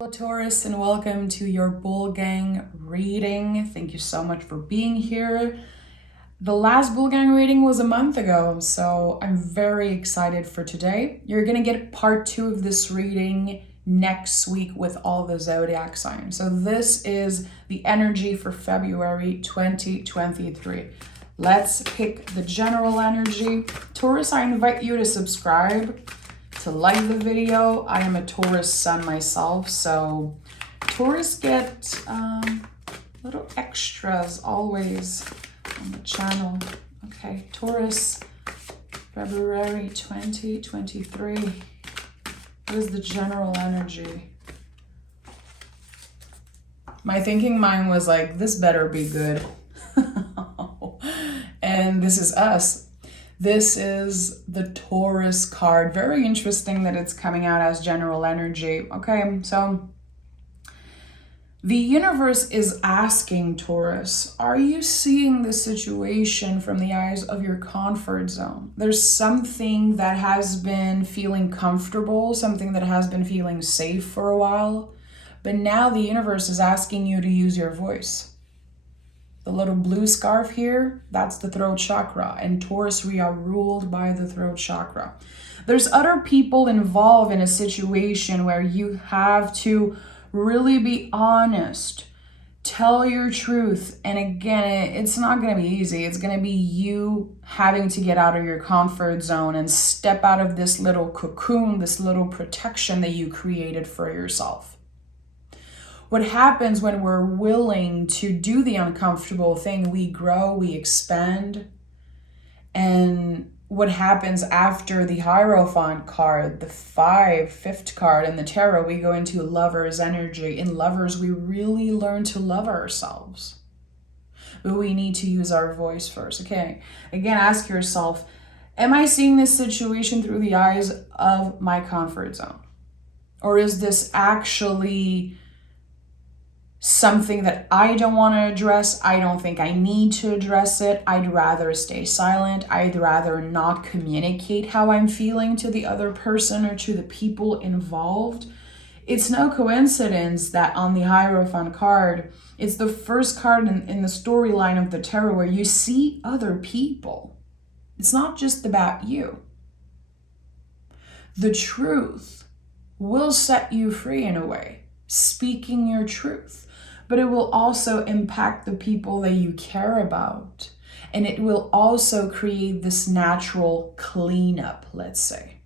Hello Taurus, and welcome to your Bull Gang reading. Thank you so much for being here. The last Bull Gang reading was a month ago, so I'm very excited for today. You're gonna get part 2 of this reading next week with all the zodiac signs. So this is the energy for February 2023. Let's pick the general energy. Taurus, I invite you to subscribe, to like the video. I am a Taurus sun myself, so Taurus get little extras always on the channel. Okay, Taurus, February 2023. What is the general energy? My thinking mind was like, this better be good. And this is us. This is the Taurus card. Very interesting that it's coming out as general energy. Okay, so the universe is asking Taurus, are you seeing the situation from the eyes of your comfort zone? There's something that has been feeling comfortable, something that has been feeling safe for a while, but now the universe is asking you to use your voice. The little blue scarf here, that's the throat chakra. And Taurus, we are ruled by the throat chakra. There's other people involved in a situation where you have to really be honest, tell your truth. And again, it's not going to be easy. It's going to be you having to get out of your comfort zone and step out of this little cocoon, this little protection that you created for yourself. What happens when we're willing to do the uncomfortable thing, we grow, we expand. And what happens after the Hierophant card, the fifth card in the tarot, we go into Lover's energy. In Lovers, we really learn to love ourselves. But we need to use our voice first. Okay, again, ask yourself, am I seeing this situation through the eyes of my comfort zone? Or is this actually something that I don't want to address? I don't think I need to address it. I'd rather stay silent. I'd rather not communicate how I'm feeling to the other person or to the people involved. It's no coincidence that on the Hierophant card, it's the first card in the storyline of the tarot where you see other people. It's not just about you. The truth will set you free in a way, speaking your truth. But it will also impact the people that you care about. And it will also create this natural cleanup, let's say.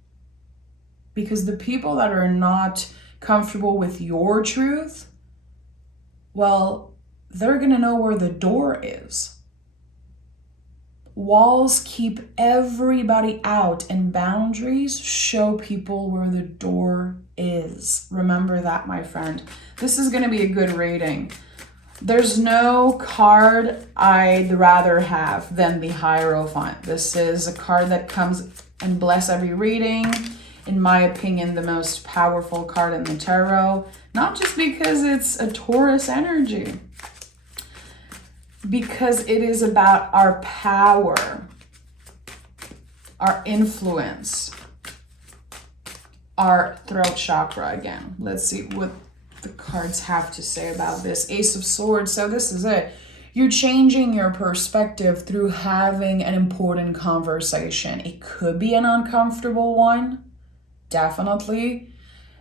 Because the people that are not comfortable with your truth, well, they're going to know where the door is. Walls keep everybody out, and boundaries show people where the door is. Remember that, my friend. This is going to be a good reading. There's no card I'd rather have than the Hierophant. This is a card that comes and bless every reading. In my opinion, the most powerful card in the tarot. Not just because it's a Taurus energy, because it is about our power, our influence, our throat chakra again. Let's see what the cards have to say about this. Ace of Swords. So this is it. You're changing your perspective through having an important conversation. It could be an uncomfortable one, definitely.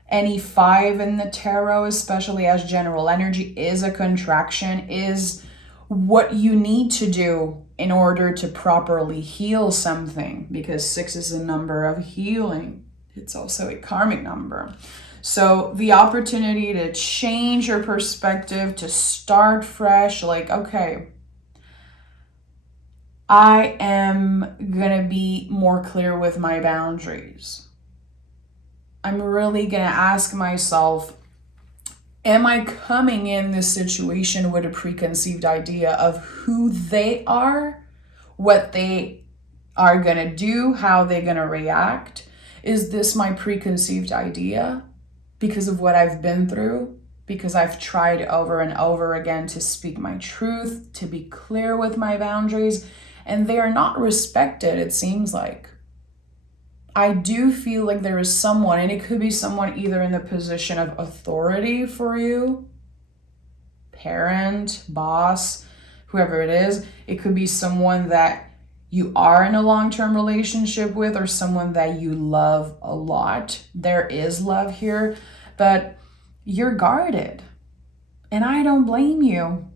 Any 5 in the tarot, especially as general energy, is a contraction, is what you need to do in order to properly heal something, because 6 is a number of healing. It's also a karmic number. So the opportunity to change your perspective, to start fresh, like, okay, I am gonna be more clear with my boundaries. I'm really gonna ask myself, am I coming in this situation with a preconceived idea of who they are, what they are going to do, how they're going to react? Is this my preconceived idea because of what I've been through? Because I've tried over and over again to speak my truth, to be clear with my boundaries, and they are not respected, it seems like. I do feel like there is someone, and it could be someone either in the position of authority for you, parent, boss, whoever it is. It could be someone that you are in a long-term relationship with, or someone that you love a lot. There is love here, but you're guarded. And I don't blame you.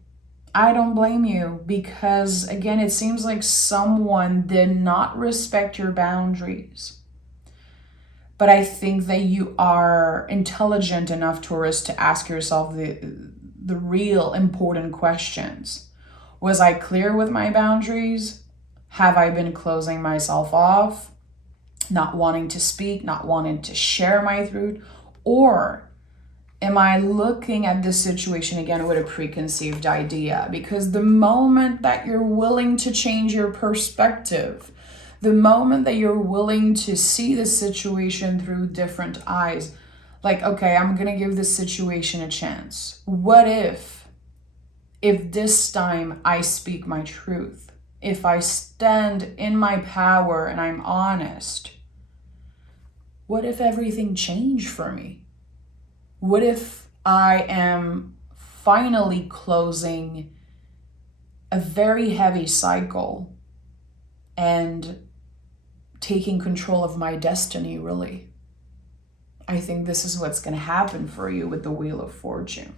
I don't blame you, because again, it seems like someone did not respect your boundaries. But I think that you are intelligent enough, Taurus, to ask yourself the real important questions. Was I clear with my boundaries? Have I been closing myself off, not wanting to speak, not wanting to share my truth? Or am I looking at this situation again with a preconceived idea? Because the moment that you're willing to change your perspective, the moment that you're willing to see the situation through different eyes, like, okay, I'm going to give this situation a chance. What if this time I speak my truth? If I stand in my power and I'm honest, what if everything changed for me? What if I am finally closing a very heavy cycle and taking control of my destiny, really? I think this is what's going to happen for you with the Wheel of Fortune.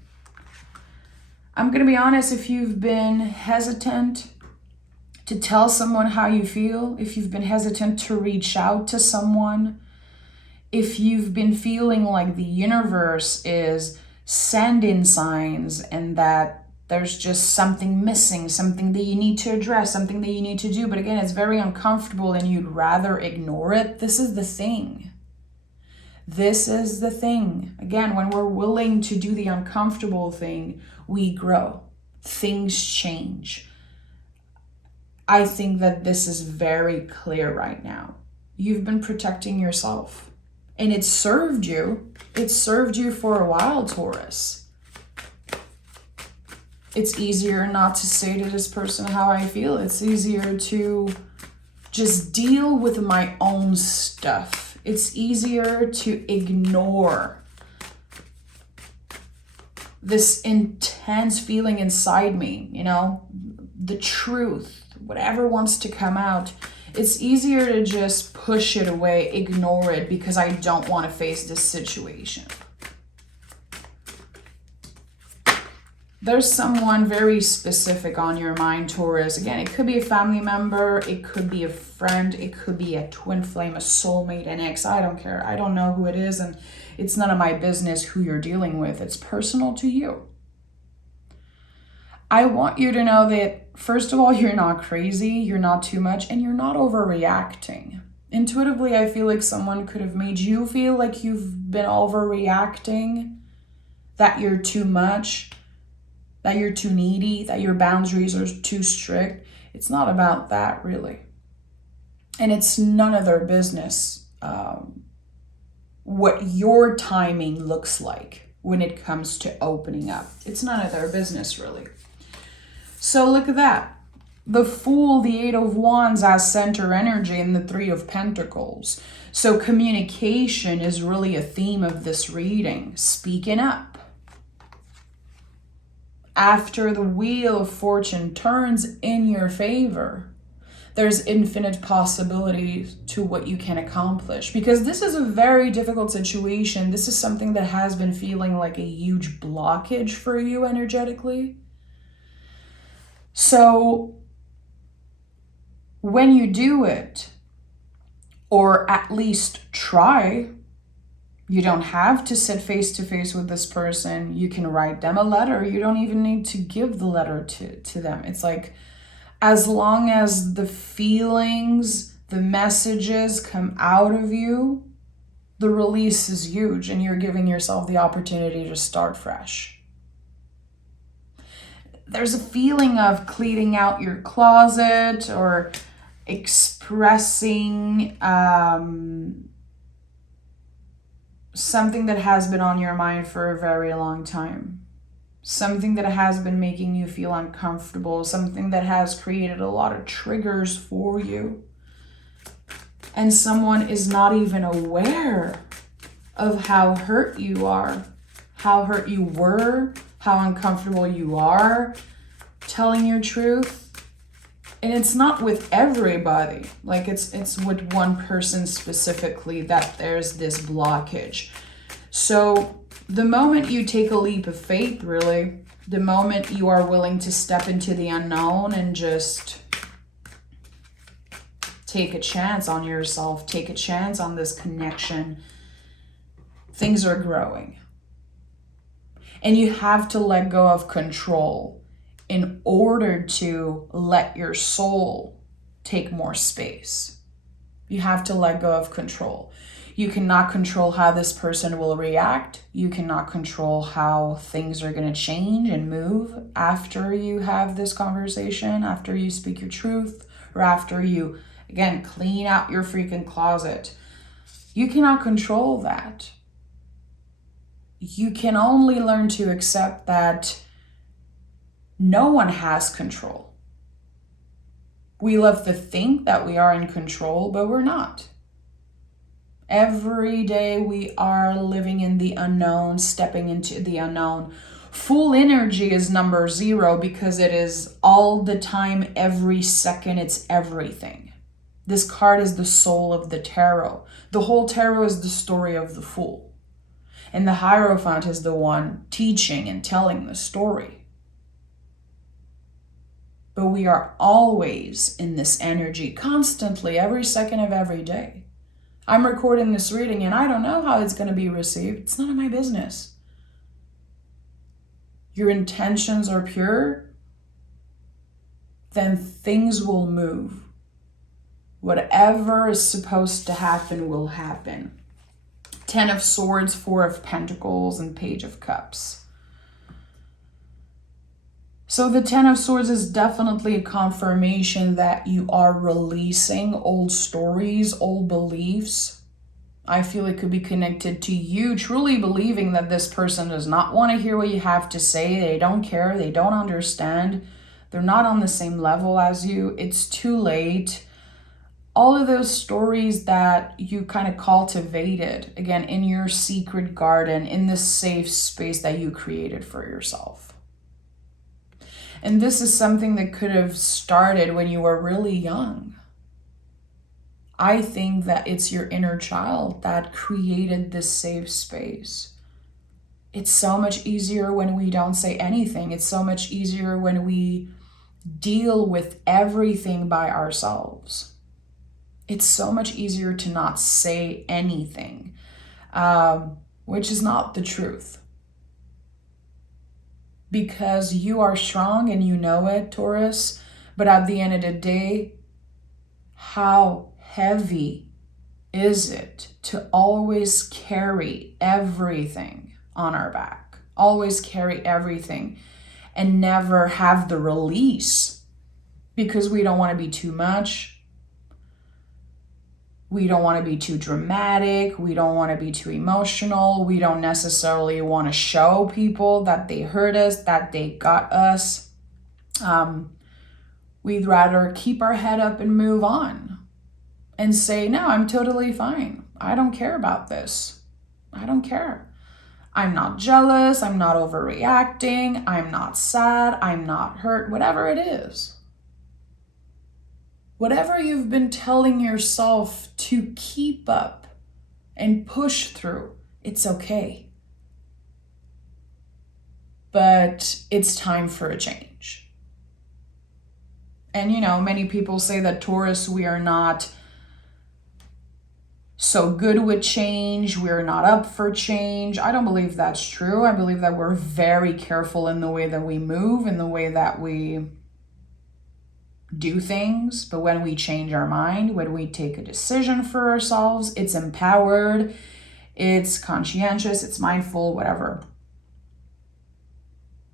I'm going to be honest, if you've been hesitant to tell someone how you feel, if you've been hesitant to reach out to someone, if you've been feeling like the universe is sending signs and that there's just something missing, something that you need to address, something that you need to do, but again, it's very uncomfortable and you'd rather ignore it, this is the thing. This is the thing. Again, when we're willing to do the uncomfortable thing, we grow. Things change. I think that this is very clear right now. You've been protecting yourself, and it served you. It served you for a while, Taurus. It's easier not to say to this person how I feel. It's easier to just deal with my own stuff. It's easier to ignore this intense feeling inside me, the truth, whatever wants to come out. It's easier to just push it away, ignore it, because I don't want to face this situation. There's someone very specific on your mind, Taurus. Again, it could be a family member, it could be a friend, it could be a twin flame, a soulmate, an ex. I don't care. I don't know who it is, and it's none of my business who you're dealing with. It's personal to you. I want you to know that, first of all, you're not crazy, you're not too much, and you're not overreacting. Intuitively, I feel like someone could have made you feel like you've been overreacting, that you're too much, that you're too needy, that your boundaries are too strict. It's not about that, really. And it's none of their business what your timing looks like when it comes to opening up. It's none of their business, really. So look at that. The Fool, the Eight of Wands as center energy, and the Three of Pentacles. So communication is really a theme of this reading. Speaking up. After the Wheel of Fortune turns in your favor, there's infinite possibilities to what you can accomplish, because this is a very difficult situation. This is something that has been feeling like a huge blockage for you energetically. So when you do it, or at least try, you don't have to sit face to face with this person. You can write them a letter. You don't even need to give the letter to them. It's like, as long as the feelings, the messages come out of you, the release is huge, and you're giving yourself the opportunity to start fresh. There's a feeling of cleaning out your closet or expressing something that has been on your mind for a very long time. Something that has been making you feel uncomfortable. Something that has created a lot of triggers for you. and someone is not even aware of how hurt you are, how hurt you were, how uncomfortable you are telling your truth. And it's not with everybody. Like it's with one person specifically that there's this blockage. So the moment you take a leap of faith, really, the moment you are willing to step into the unknown and just take a chance on yourself, take a chance on this connection, things are growing. And you have to let go of control in order to let your soul take more space. You have to let go of control. You cannot control how this person will react. You cannot control how things are going to change and move after you have this conversation, after you speak your truth, or after you, again, clean out your freaking closet. You cannot control that. You can only learn to accept that no one has control. We love to think that we are in control, but we're not. Every day we are living in the unknown, stepping into the unknown. Full energy is number 0 because it is all the time, every second, it's everything. This card is the soul of the tarot. The whole tarot is the story of the Fool. And the Hierophant is the one teaching and telling the story. But we are always in this energy, constantly, every second of every day. I'm recording this reading and I don't know how it's going to be received. It's none of my business. Your intentions are pure, then things will move. Whatever is supposed to happen will happen. 10 of Swords, 4 of Pentacles, and Page of Cups. So the 10 of Swords is definitely a confirmation that you are releasing old stories, old beliefs. I feel it could be connected to you truly believing that this person does not want to hear what you have to say. They don't care. They don't understand. They're not on the same level as you. It's too late. All of those stories that you kind of cultivated, again, in your secret garden, in this safe space that you created for yourself. And this is something that could have started when you were really young. I think that it's your inner child that created this safe space. It's so much easier when we don't say anything. It's so much easier when we deal with everything by ourselves. It's so much easier to not say anything, which is not the truth. Because you are strong and you know it, Taurus. But at the end of the day, how heavy is it to always carry everything on our back? Always carry everything and never have the release because we don't want to be too much. We don't want to be too dramatic. We don't want to be too emotional. We don't necessarily want to show people that they hurt us, that they got us. We'd rather keep our head up and move on and say, no, I'm totally fine. I don't care about this. I don't care. I'm not jealous. I'm not overreacting. I'm not sad. I'm not hurt, whatever it is. Whatever you've been telling yourself to keep up and push through, it's okay. But it's time for a change. And many people say that Taurus, we are not so good with change. We're not up for change. I don't believe that's true. I believe that we're very careful in the way that we move, in the way that we do things. But when we change our mind, when we take a decision for ourselves, it's empowered, it's conscientious, it's mindful, whatever.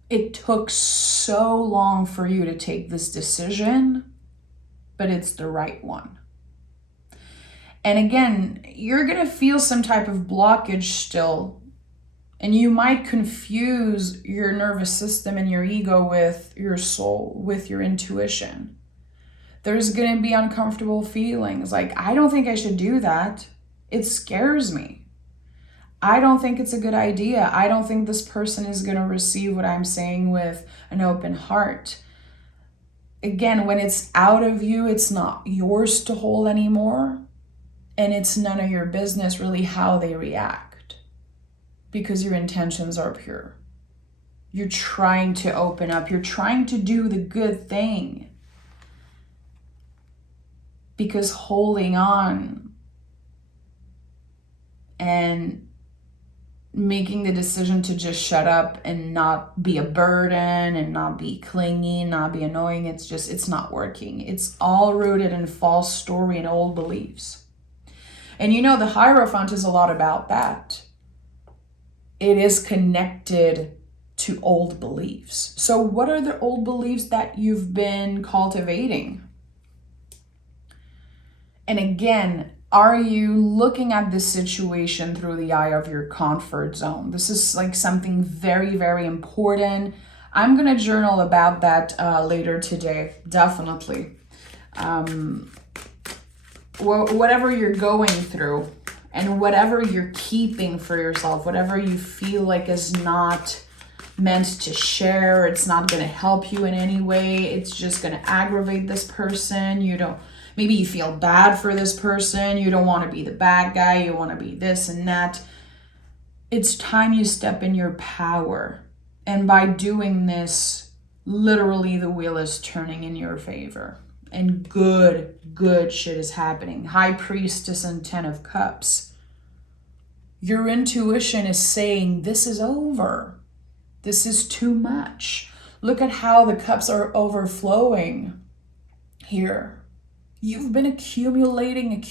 It took so long for you to take this decision, but it's the right one. And again, you're going to feel some type of blockage still. And you might confuse your nervous system and your ego with your soul, with your intuition. There's going to be uncomfortable feelings. Like, I don't think I should do that. It scares me. I don't think it's a good idea. I don't think this person is going to receive what I'm saying with an open heart. Again, when it's out of you, it's not yours to hold anymore. And it's none of your business really how they react, because your intentions are pure. You're trying to open up. You're trying to do the good thing. Because holding on and making the decision to just shut up and not be a burden and not be clingy, not be annoying, it's not working. It's all rooted in false story and old beliefs. And you know, the Hierophant is a lot about that. It is connected to old beliefs. So what are the old beliefs that you've been cultivating? And again, are you looking at this situation through the eye of your comfort zone? This is like something very, very important. I'm going to journal about that later today, definitely. Whatever you're going through and whatever you're keeping for yourself, whatever you feel like is not meant to share, it's not going to help you in any way, it's just going to aggravate this person. Maybe you feel bad for this person. You don't want to be the bad guy. You want to be this and that. It's time you step in your power. And by doing this, literally the wheel is turning in your favor. And good shit is happening. High Priestess and 10 of Cups. Your intuition is saying, this is over. This is too much. Look at how the cups are overflowing here. You've been accumulating,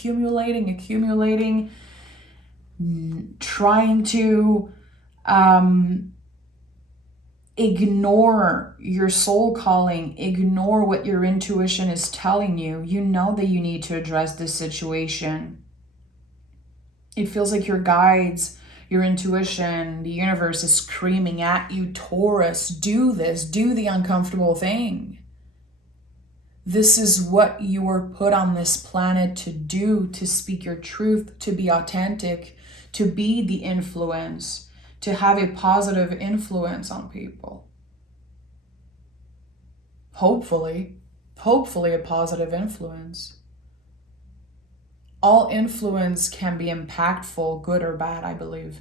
trying to ignore your soul calling, ignore what your intuition is telling you. You know that you need to address this situation. It feels like your guides, your intuition, the universe is screaming at you, Taurus, do this, do the uncomfortable thing. This is what you were put on this planet to do, to speak your truth, to be authentic, to be the influence, to have a positive influence on people. Hopefully a positive influence. All influence can be impactful, good or bad, I believe.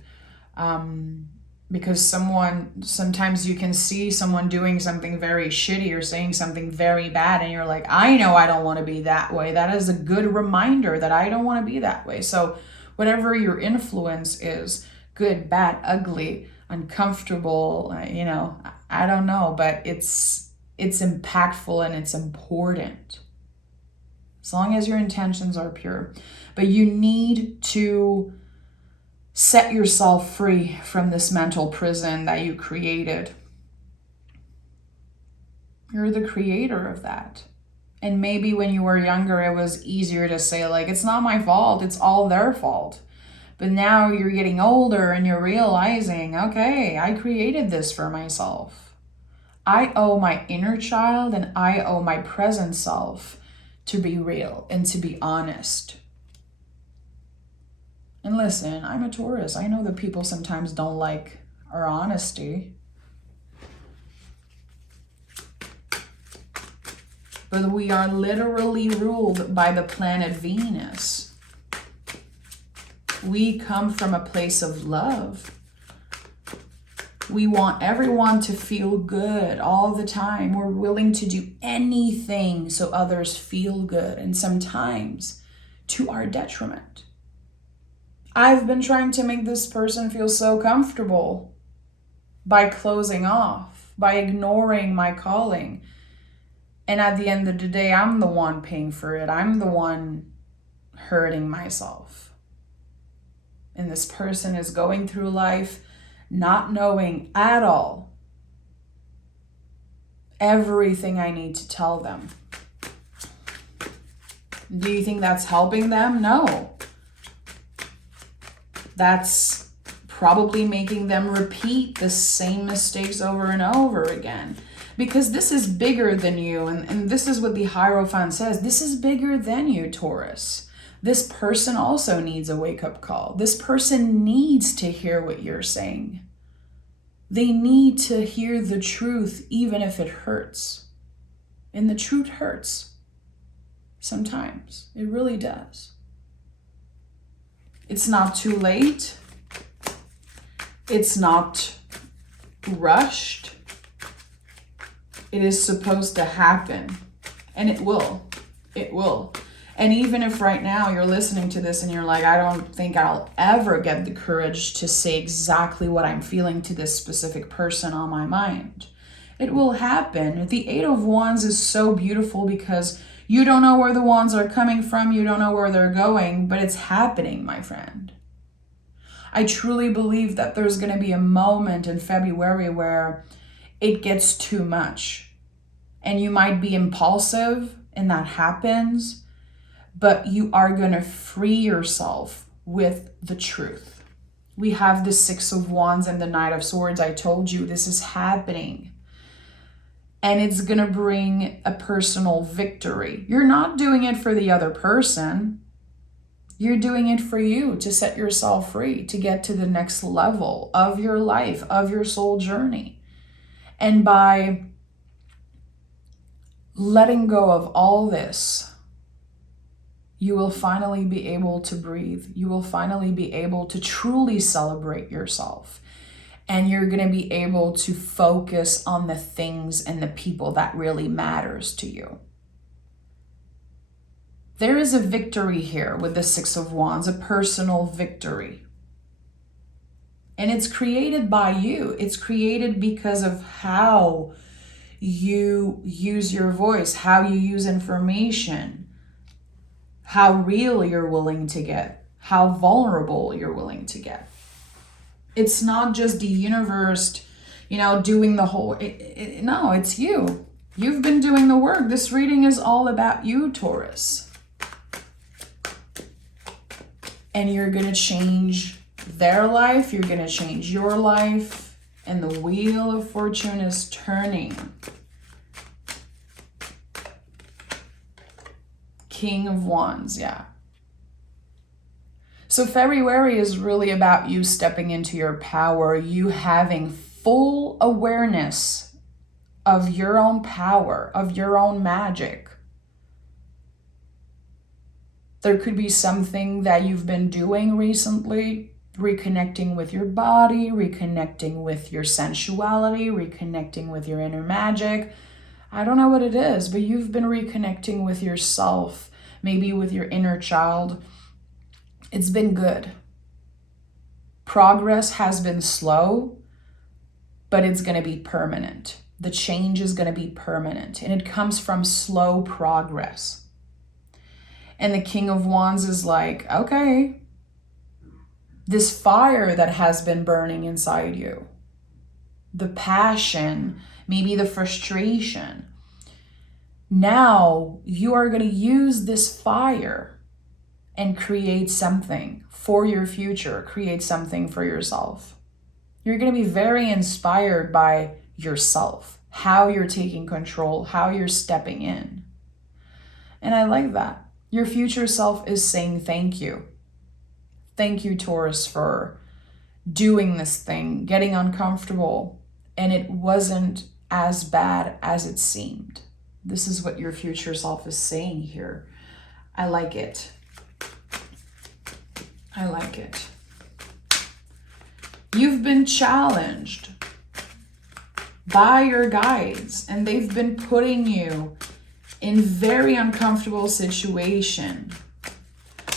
Because sometimes you can see someone doing something very shitty or saying something very bad, and you're like, I know I don't want to be that way. That is a good reminder that I don't want to be that way. So whatever your influence is, good, bad, ugly, uncomfortable, I don't know, but it's impactful and it's important. As long as your intentions are pure. But you need to set yourself free from this mental prison that you created. You're the creator of that. And maybe when you were younger, it was easier to say, like, it's not my fault, it's all their fault. But now you're getting older and you're realizing, okay, I created this for myself. I owe my inner child and I owe my present self to be real and to be honest. And listen, I'm a Taurus. I know that people sometimes don't like our honesty. But we are literally ruled by the planet Venus. We come from a place of love. We want everyone to feel good all the time. We're willing to do anything so others feel good, and sometimes to our detriment. I've been trying to make this person feel so comfortable by closing off, by ignoring my calling. And at the end of the day, I'm the one paying for it. I'm the one hurting myself. And this person is going through life not knowing at all everything I need to tell them. Do you think that's helping them? No. That's probably making them repeat the same mistakes over and over again. Because this is bigger than you, and this is what the Hierophant says. This is bigger than you, Taurus. This person also needs a wake-up call. This person needs to hear what you're saying. They need to hear the truth, even if it hurts. And the truth hurts. Sometimes. It really does. It's not too late. It's not rushed. It is supposed to happen. And it will. It will. And even if right now you're listening to this and you're like, I don't think I'll ever get the courage to say exactly what I'm feeling to this specific person on my mind, it will happen. The Eight of Wands is so beautiful because you don't know where the wands are coming from. You don't know where they're going, but it's happening, my friend. I truly believe that there's going to be a moment in February where it gets too much. And you might be impulsive, and that happens. But you are going to free yourself with the truth. We have the Six of Wands and the Knight of Swords. I told you this is happening. And it's going to bring a personal victory. You're not doing it for the other person. You're doing it for you to set yourself free, to get to the next level of your life, of your soul journey. And by letting go of all this, you will finally be able to breathe. You will finally be able to truly celebrate yourself. And you're going to be able to focus on the things and the people that really matters to you. There is a victory here with the Six of Wands, a personal victory. And it's created by you. It's created because of how you use your voice, how you use information, how real you're willing to get, how vulnerable you're willing to get. It's not just the universe, doing the whole, no, it's you. You've been doing the work. This reading is all about you, Taurus. And you're going to change their life. You're going to change your life. And the wheel of fortune is turning. King of Wands, yeah. So February is really about you stepping into your power, you having full awareness of your own power, of your own magic. There could be something that you've been doing recently, reconnecting with your body, reconnecting with your sensuality, reconnecting with your inner magic. I don't know what it is, but you've been reconnecting with yourself, maybe with your inner child. It's been good. Progress has been slow, but it's going to be permanent. The change is going to be permanent, and it comes from slow progress. And the King of Wands is like, okay, this fire that has been burning inside you, the passion, maybe the frustration, now you are going to use this fire and create something for your future, create something for yourself. You're going to be very inspired by yourself, how you're taking control, how you're stepping in. And I like that. Your future self is saying thank you. Thank you, Taurus, for doing this thing, getting uncomfortable, and it wasn't as bad as it seemed. This is what your future self is saying here. I like it. I like it. You've been challenged by your guides, and they've been putting you in very uncomfortable situations.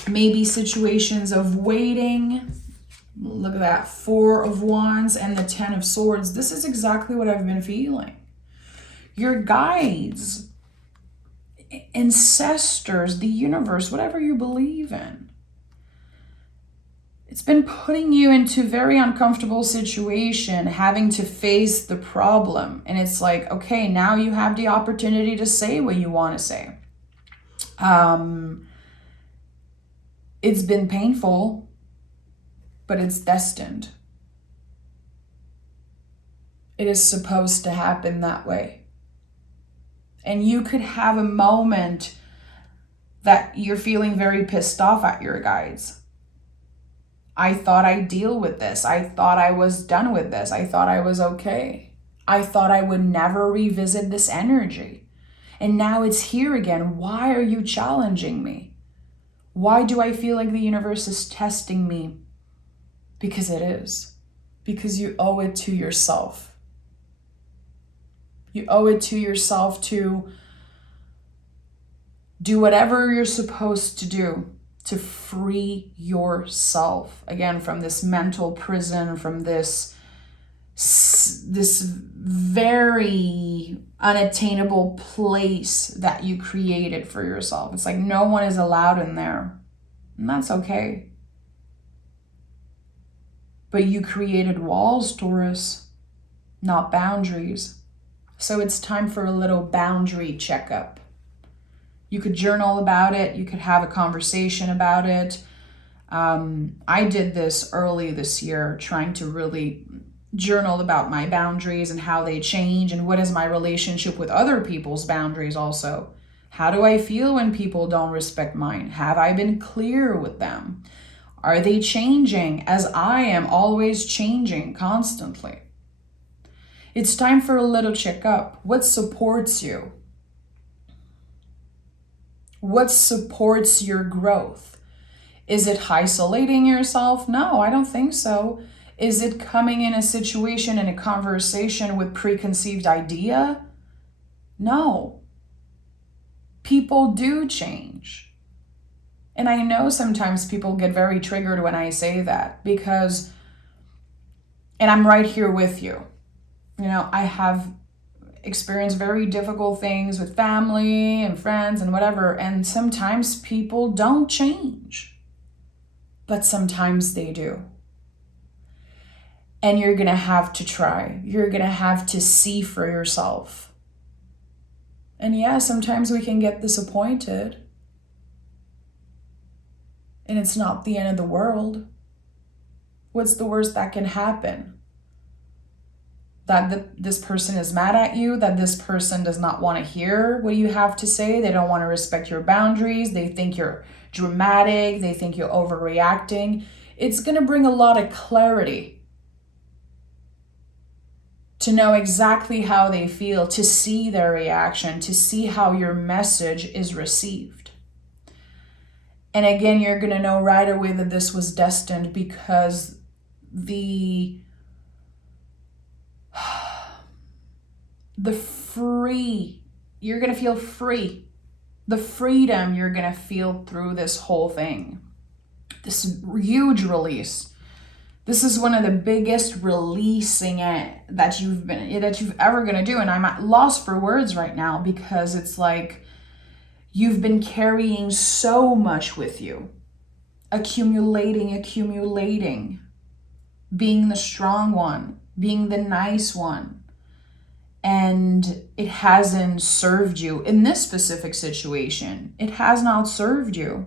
Maybe situations of waiting. Look at that, Four of Wands and the Ten of Swords. This is exactly what I've been feeling. Your guides, ancestors, the universe, whatever you believe in, it's been putting you into very uncomfortable situation, having to face the problem. And it's like, okay, now you have the opportunity to say what you want to say. It's been painful, but it's destined. It is supposed to happen that way. And you could have a moment that you're feeling very pissed off at your guides. I thought I'd deal with this. I thought I was done with this. I thought I was okay. I thought I would never revisit this energy. And now it's here again. Why are you challenging me? Why do I feel like the universe is testing me? Because it is. Because you owe it to yourself. You owe it to yourself to do whatever you're supposed to do to free yourself, again, from this mental prison, from this very unattainable place that you created for yourself. It's like no one is allowed in there, and that's okay. But you created walls, Taurus, not boundaries. So it's time for a little boundary checkup. You could journal about it. You could have a conversation about it. I did this early this year, trying to really journal about my boundaries and how they change, and what is my relationship with other people's boundaries also. How do I feel when people don't respect mine? Have I been clear with them? Are they changing as I am always changing constantly? It's time for a little checkup. What supports you? What supports your growth? Is it isolating yourself? No, I don't think so. Is it coming in a situation, in a conversation with preconceived idea? No. People do change. And I know sometimes people get very triggered when I say that because, and I'm right here with you. You know, I have experienced very difficult things with family and friends and whatever. And sometimes people don't change, but sometimes they do. And you're going to have to try. You're going to have to see for yourself. And yeah, sometimes we can get disappointed. And it's not the end of the world. What's the worst that can happen? That this person is mad at you, that this person does not want to hear what you have to say. They don't want to respect your boundaries. They think you're dramatic. They think you're overreacting. It's going to bring a lot of clarity to know exactly how they feel, to see their reaction, to see how your message is received. And again, you're going to know right away that this was destined because you're going to feel free. The freedom you're going to feel through this whole thing. This huge release. This is one of the biggest releasing that you've ever going to do. And I'm at loss for words right now because it's like you've been carrying so much with you. Accumulating. Being the strong one. Being the nice one. And it hasn't served you in this specific situation. It has not served you.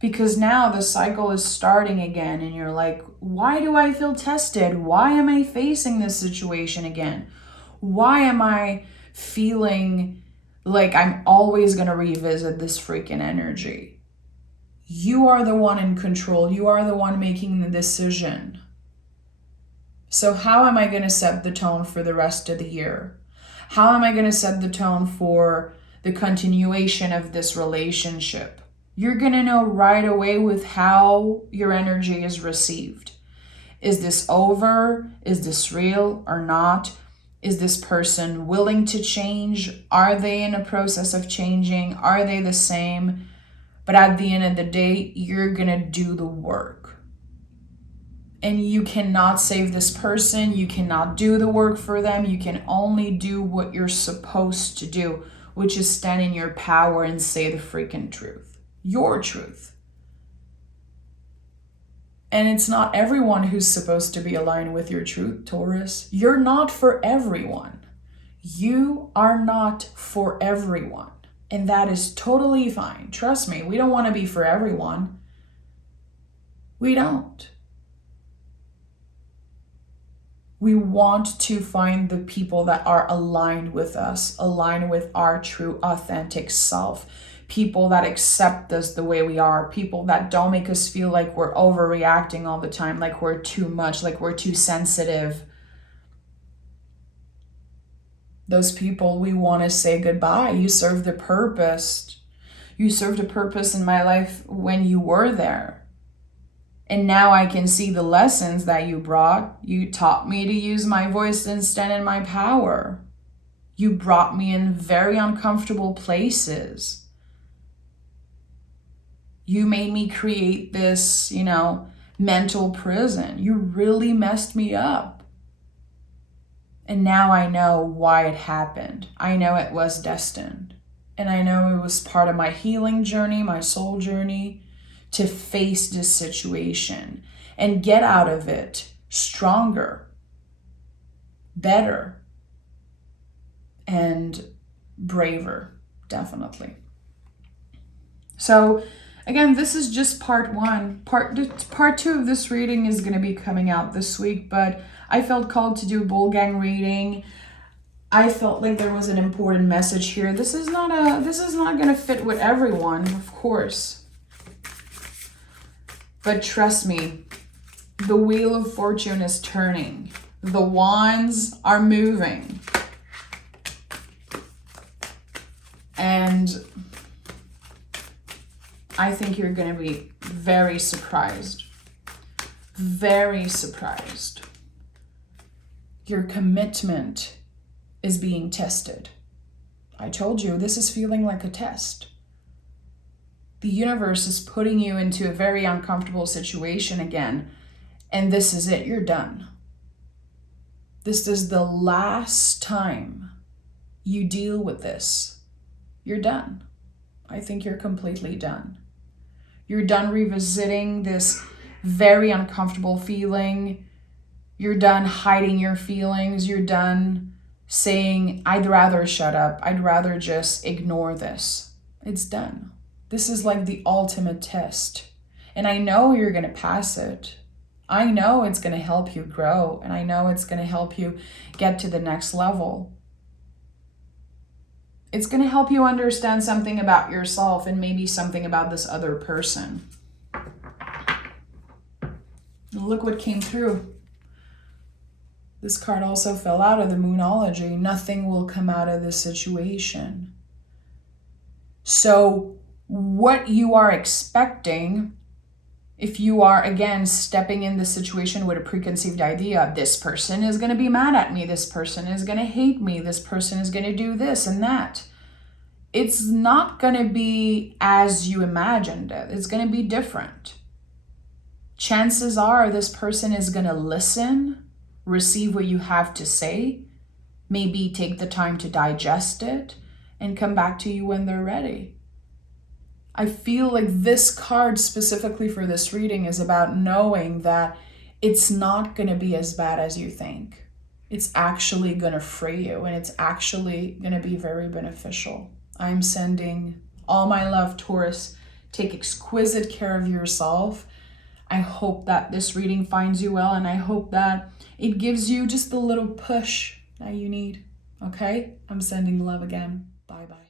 Because now the cycle is starting again and you're like, why do I feel tested? Why am I facing this situation again? Why am I feeling like I'm always going to revisit this freaking energy? You are the one in control. You are the one making the decision. So how am I going to set the tone for the rest of the year? How am I going to set the tone for the continuation of this relationship? You're going to know right away with how your energy is received. Is this over? Is this real or not? Is this person willing to change? Are they in a process of changing? Are they the same? But at the end of the day, you're going to do the work. And you cannot save this person. You cannot do the work for them. You can only do what you're supposed to do, which is stand in your power and say the freaking truth. Your truth. And it's not everyone who's supposed to be aligned with your truth, Taurus. You're not for everyone. You are not for everyone. And that is totally fine. Trust me, we don't want to be for everyone. We don't. We want to find the people that are aligned with us, aligned with our true authentic self, people that accept us the way we are, people that don't make us feel like we're overreacting all the time, like we're too much, like we're too sensitive. Those people, we want to say goodbye. You served a purpose. You served a purpose in my life when you were there. And now I can see the lessons that you brought. You taught me to use my voice and stand in my power. You brought me in very uncomfortable places. You made me create this, mental prison. You really messed me up. And now I know why it happened. I know it was destined. And I know it was part of my healing journey, my soul journey, to face this situation and get out of it stronger, better, and braver, definitely. So again, this is just part one. Part two of this reading is going to be coming out this week, but I felt called to do a bull gang reading. I felt like there was an important message here. This is not going to fit with everyone, of course. But trust me, the wheel of fortune is turning. The wands are moving. And I think you're going to be very surprised. Very surprised. Your commitment is being tested. I told you, this is feeling like a test. The universe is putting you into a very uncomfortable situation again. And this is it. You're done. This is the last time you deal with this. You're done. I think you're completely done. You're done revisiting this very uncomfortable feeling. You're done hiding your feelings. You're done saying, I'd rather shut up. I'd rather just ignore this. It's done. This is like the ultimate test. And I know you're going to pass it. I know it's going to help you grow. And I know it's going to help you get to the next level. It's going to help you understand something about yourself and maybe something about this other person. Look what came through. This card also fell out of the Moonology. Nothing will come out of this situation. So what you are expecting, if you are, again, stepping in the situation with a preconceived idea, this person is going to be mad at me, this person is going to hate me, this person is going to do this and that. It's not going to be as you imagined it. It's going to be different. Chances are this person is going to listen, receive what you have to say, maybe take the time to digest it, and come back to you when they're ready. I feel like this card specifically for this reading is about knowing that it's not going to be as bad as you think. It's actually going to free you, and it's actually going to be very beneficial. I'm sending all my love, Taurus. Take exquisite care of yourself. I hope that this reading finds you well, and I hope that it gives you just the little push that you need. Okay? I'm sending love again. Bye-bye.